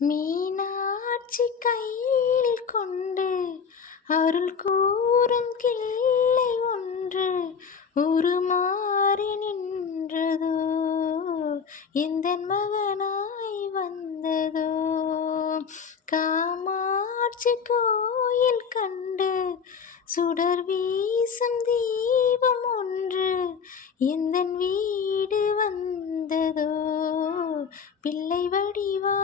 மீனாட்சி கையில் கொண்டு அருள் கூறும் கிள்ளை ஒன்று உருமாறி நின்றதோ, எந்தன் மகனாய் வந்ததோ. காமாட்சி கோயில் கண்டு சுடர் வீசும் தீபம் ஒன்று எந்தன் வீடு வந்ததோ, பிள்ளை வடிவா